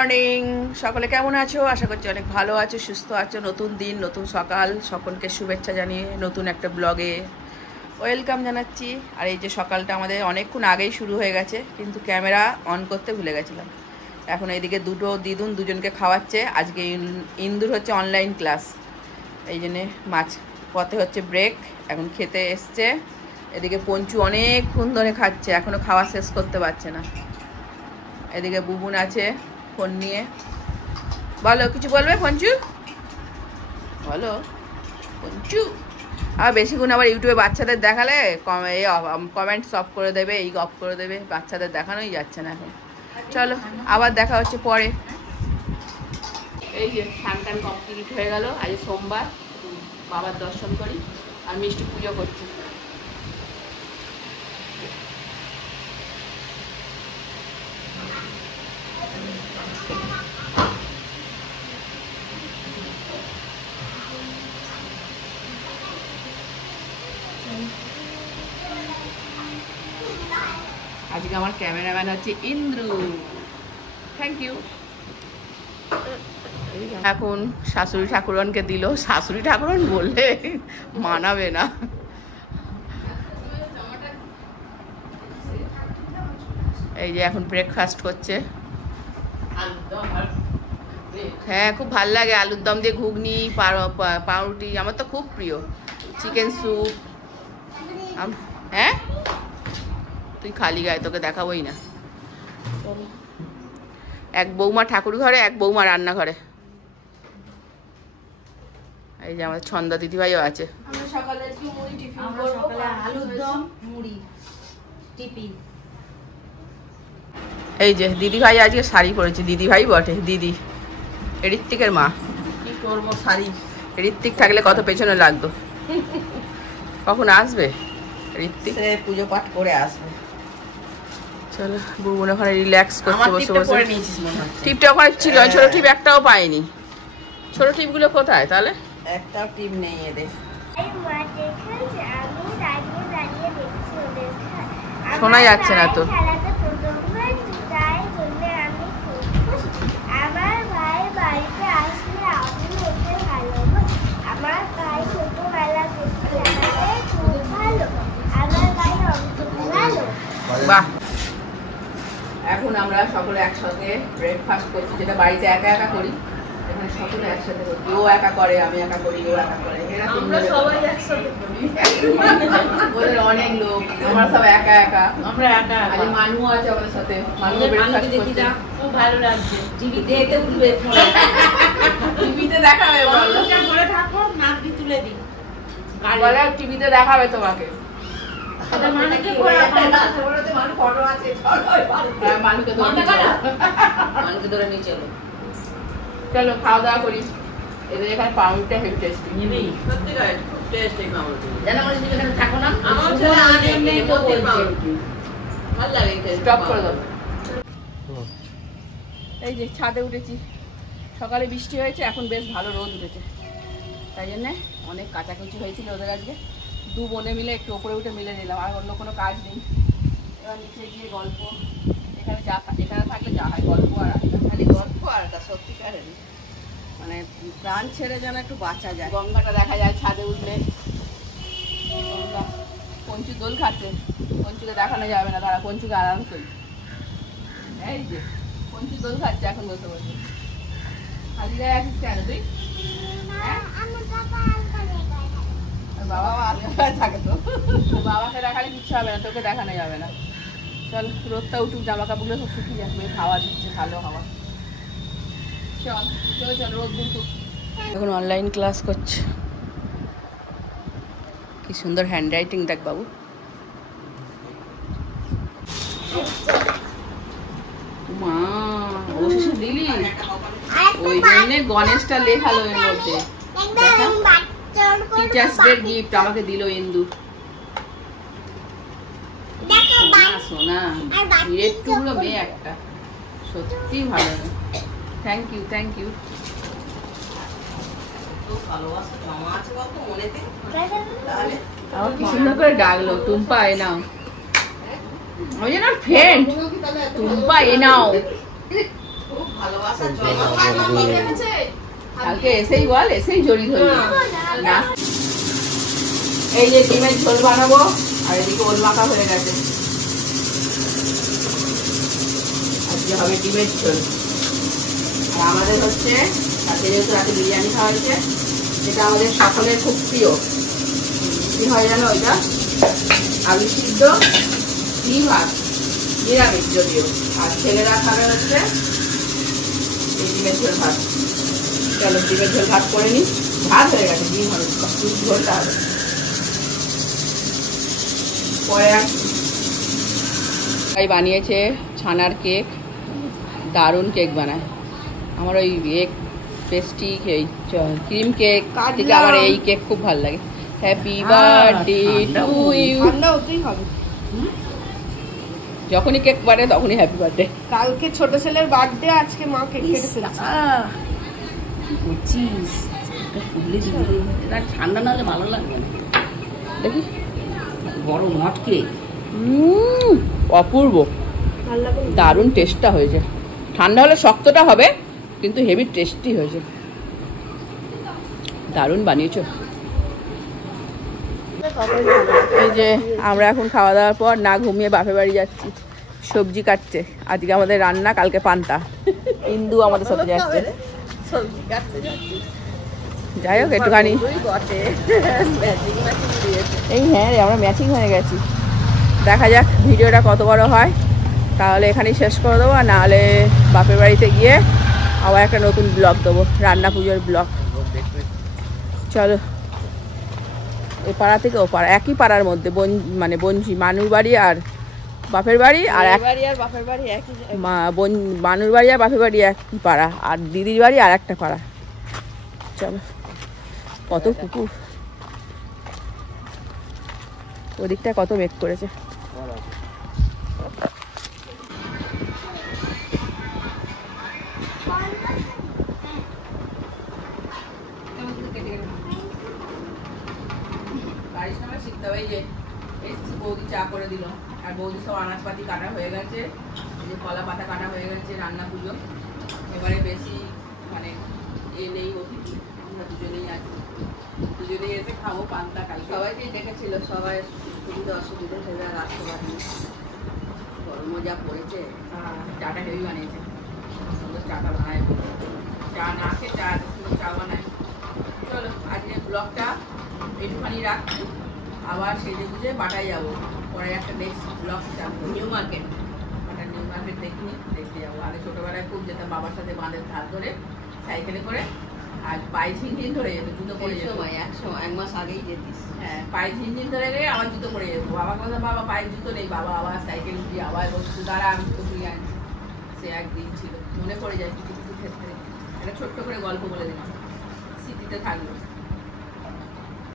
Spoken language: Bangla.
মর্নিং সকলে কেমন আছো? আশা করছি অনেক ভালো আছো, সুস্থ আছো। নতুন দিন, নতুন সকাল, সকলকে শুভেচ্ছা জানিয়ে নতুন একটা ব্লগে ওয়েলকাম জানাচ্ছি। আর এই যে সকালটা আমাদের অনেকক্ষণ আগেই শুরু হয়ে গেছে, কিন্তু ক্যামেরা অন করতে ভুলে গেছিলাম। এখন এইদিকে দুটো দিদুন দুজনকে খাওয়াচ্ছে। আজকে ইন্দুর হচ্ছে অনলাইন ক্লাস, এই জন্যে মাছ পথে হচ্ছে ব্রেক, এখন খেতে এসছে। এদিকে পঞ্চু অনেকক্ষণ ধরে খাচ্ছে, এখনও খাওয়া শেষ করতে পারছে না। এদিকে বুবুন আছে ফোন নিয়ে। বলো, কিছু বলবে পঞ্চু? বলো পঞ্চু। আর বেশিক্ষণ আবার ইউটিউবে বাচ্চাদের দেখালে কমেন্টস অফ করে দেবে, এই অফ করে দেবে, বাচ্চাদের দেখানোই যাচ্ছে না এখন। চলো আবার দেখা হচ্ছে পরে। এই যে স্নান টান কমপ্লিট হয়ে গেল। আজ সোমবার, বাবার দর্শন করি আর মিষ্টি পুজো করছি। আজকে আমার ক্যামেরাম্যান হচ্ছে ইন্দ্রু, থ্যাংক ইউ। এখন শাশুড়ি ঠাকুরনকে দিল। শাশুড়ি ঠাকুরন বললে মানাবে না। এই যে এখন ব্রেকফাস্ট করছে। হ্যাঁ, খুব ভাল লাগে আলুর দম দিয়ে ঘুগনি, পাউরুটি, আমার তো খুব প্রিয়। Chicken soup. হ্যাঁ, তুই খালি গায়ে, তোকে দেখাবোই না। এক বৌমা ঠাকুর ঘরে, এক বৌমা রান্নাঘরে। এই যে আমাদের ছন্দা দিদিভাইও আছে। এই যে দিদিভাই আজকে শাড়ি পরেছে, দিদিভাই বটে, দিদি ঋত্বিকের মা। কি করবো, শাড়ি। ঋত্বিক থাকলে কত পেছনে লাগতো। কখন আসবে ঋত্বিক? পুজো পাঠ করে আসবে। চলো, বুবুন ওখানে রিল্যাক্স করতে বসে বসে। টিপটা ওখানে ছিল, ছোট টিপ একটাও পাইনি। ছোট টিপগুলো কোথায় তাহলে? একটাও টিপ নেই এদের। শোনা যাচ্ছে না তো। বাহ, এখন আমরা সকলে একসাথে ব্রেকফাস্ট করছি, যেটা বাড়িতে একা একা করি, এখানে সকলে একসাথে করছি। ও একা করে, আমি একা করি, ও একা করে, আমরা সবাই একসাথে করি। ওদের অনেক লোক, আমরা সব একা একা। আমরা একা। আজ মানু আছে আমাদের সাথে, মানু ব্রেকফাস্ট করছে। খুব ভালো লাগছে। টিভিতে এতে উঠবে, টিভিতে দেখাবে। বলো করে থাকো, নাতি তুলে দিই। বলে টিভিতে দেখাবে তোমাকে। চলো খাওয়া দাওয়া করি। এদের এখানে পাউরুটিটা হেভি টেস্টি। স্টপ করে দাও। এই যে ছাদে উঠেছি, সকালে বৃষ্টি হয়েছে, এখন বেশ ভালো রোদ উঠেছে, তাই জন্যে অনেক কাচাকুচি হয়েছিল ওদের। আজকে দু বোনে মিলে একটু ওপরে উঠে মিলে নিলাম, আর অন্য কোনো কাজ নেই। এবার নিচে গিয়ে গল্প, এখানে থাকলে যা হয় গল্প আর আড্ডা, খালি গল্প আর আড্ডা। সত্যিকারের মানে প্রাণ ছেড়ে যেন একটু বাঁচা যায়। গঙ্গাটা দেখা যায় ছাদে উঠলে। পঞ্চু দোল খাচ্ছে, পঞ্চুকে দেখানো যাবে না, তারা পঞ্চুকে আরাম করি। এই যে পঞ্চু দোল খাচ্ছে এখন বসে বসে। খালি গায়ে আছিস কেন তুই? থাকে তো, বাবাকে দেখালে কিচ্ছু হবে না, তোকে দেখানো যাবে না। চল রোদটা উঠুক, জামা কাপড়গুলো সব শুকিয়ে যাবে, খাওয়া দিচ্ছে, ভালো খাওয়া। চল চল চল, রোদ উঠুক। এখন অনলাইন ক্লাস করছে। কি সুন্দর হ্যান্ড রাইটিং দেখ বাবু। মা অবশেষে দিলি, ওই জন্যে গণেশটা লেখালো এর মধ্যে। টিচার্স ডে গিফট আমাকে দিল ইন্দু। সোনা হিরের টুকরো মেয়ে একটা, সত্যি ভালো। Thank you, thank you. কি সুন্দর করে ডাকলো, টুম্পা এ নাও। ওই জন্য ফ্রেন্ড টুম্পা এ নাও। কালকে এসেই বল, এসেই জড়ি ধরবি না। এই যে ডিমের ঝোল বানাবো, আর এদিকে ওল মাখা হয়ে গেছে। আজকে হবে ডিমের ঝোল। আর আমাদের হচ্ছে রাতে, যেহেতু রাতে বিরিয়ানি খাওয়া হয়েছে, যেটা আমাদের সকলের খুব প্রিয়। কি হয় জানো ওইটা? আলু সিদ্ধ, ঘি ভাত, নিরামিষ যদিও। আর ছেলেরা খাবে হচ্ছে এই ডিমের ঝোল ভাত। চলো ডিমের ঝোল ভাত করে নিই। ভাত হয়ে গেছে, ডিম হবে, ঝোলটা হবে পরে। তাই বানিয়েছে ছানার কেক, দারুণ কেক বানায়। আমার ওই এক পেস্ট্রি, এই ক্রিম কেক থেকে আমার এই কেক খুব ভালো লাগে। Happy birthday to you. যখনই কেক বাড়ে তখনই হ্যাপি বার্থডে। কালকে ছোট ছেলের বার্থডে, আজকে মা কেক কেটে ফেলছে। ঠান্ডা না হলে ভালো লাগবে না। দেখি গরম হট কেক, অপূর্ব, দারুণ টেস্টটা হয়েছে। ঠান্ডা হলে শক্তটা হবে, কিন্তু হেভি টেস্টি হয়েছে। দারুণ বানিয়েছো। এই যে আমরা এখন খাওয়া দাওয়ার পর না ঘুমিয়ে বাপের বাড়ি যাচ্ছি। সবজি কাটছে, আজকে আমাদের রান্না, কালকে পান্তা। ইন্দু আমাদের সাথে যাচ্ছে। যাই হোক একটুখানি, এই হ্যাঁ রে, আমরা ম্যাচিং হয়ে গেছি। দেখা যাক ভিডিওটা কত বড় হয়, তাহলে এখানেই শেষ করে দেবো। আর নাহলে বাপের বাড়িতে গিয়ে আবার একটা নতুন ব্লগ দেবো, রান্না পুজোর ব্লগ। চলো, এ পাড়া থেকে ও পাড়া, একই পাড়ার মধ্যে, মানে বঞ্জি, মানুর বাড়ি আর বাপের বাড়ি, আর বাপের বাড়ি একই, মানুর বাড়ি আর বাপের বাড়ি একই পাড়া, আর দিদির বাড়ি আর একটা পাড়া। চলো, কত কুকুর, ওদিকটা কত মেঘ করেছে। বৌদি চা করে দিল, আর বৌদি সব আনাজপাতি কাটা হয়ে গেছে, এই যে কলা পাতা কাটা হয়ে গেছে, রান্না পুজো। এবারে বেশি মানে নেই অতিথি, আমরা দুজনেই আছি, দুজনেই এসে খাবো পান্তা। কালকে সবাইকেই ডেকেছিল, সবাই সুবিধা অসুবিধা হয়ে যায়, আসতে পারিনি। গরমও যা পড়েছে, চাটা হেভি বানিয়েছে, সুন্দর চাটা বানায়। চা না খেয়ে চা সুন্দর চা বানায়। চলো আজকে ব্লগটা একটুখানি রাখছি, আবার সেজে বুঝে বাটায় যাবো। পরে একটা নেক্সট ব্লগ যাবো নিউ মার্কেট, নিউ মার্কেট দেখতে যাবো। আগে ছোটবেলায় খুব যেতাম বাবার সাথে, বাঁধের ধার ধরে সাইকেলে করে, আর পায়ে ঝিনঝিন ধরে যেত, জুতো পরে যেত। এক মাস আগেই যেতিস। হ্যাঁ, পায়ে ঝিনঝিন ধরে গিয়ে আবার জুতো পরে যেত। বাবা কথা, বাবা পায়ে জুতো নেই, বাবা আবার সাইকেল দিয়ে আবার বসতে, দাঁড়া আমি জুতো ফিরিয়ে আনছি। সে একদিন ছিল, মনে পড়ে যায় কিছু কিছু ক্ষেত্রে। একটা ছোট্ট করে গল্প বলে দিলাম, স্মৃতিতে থাকলো।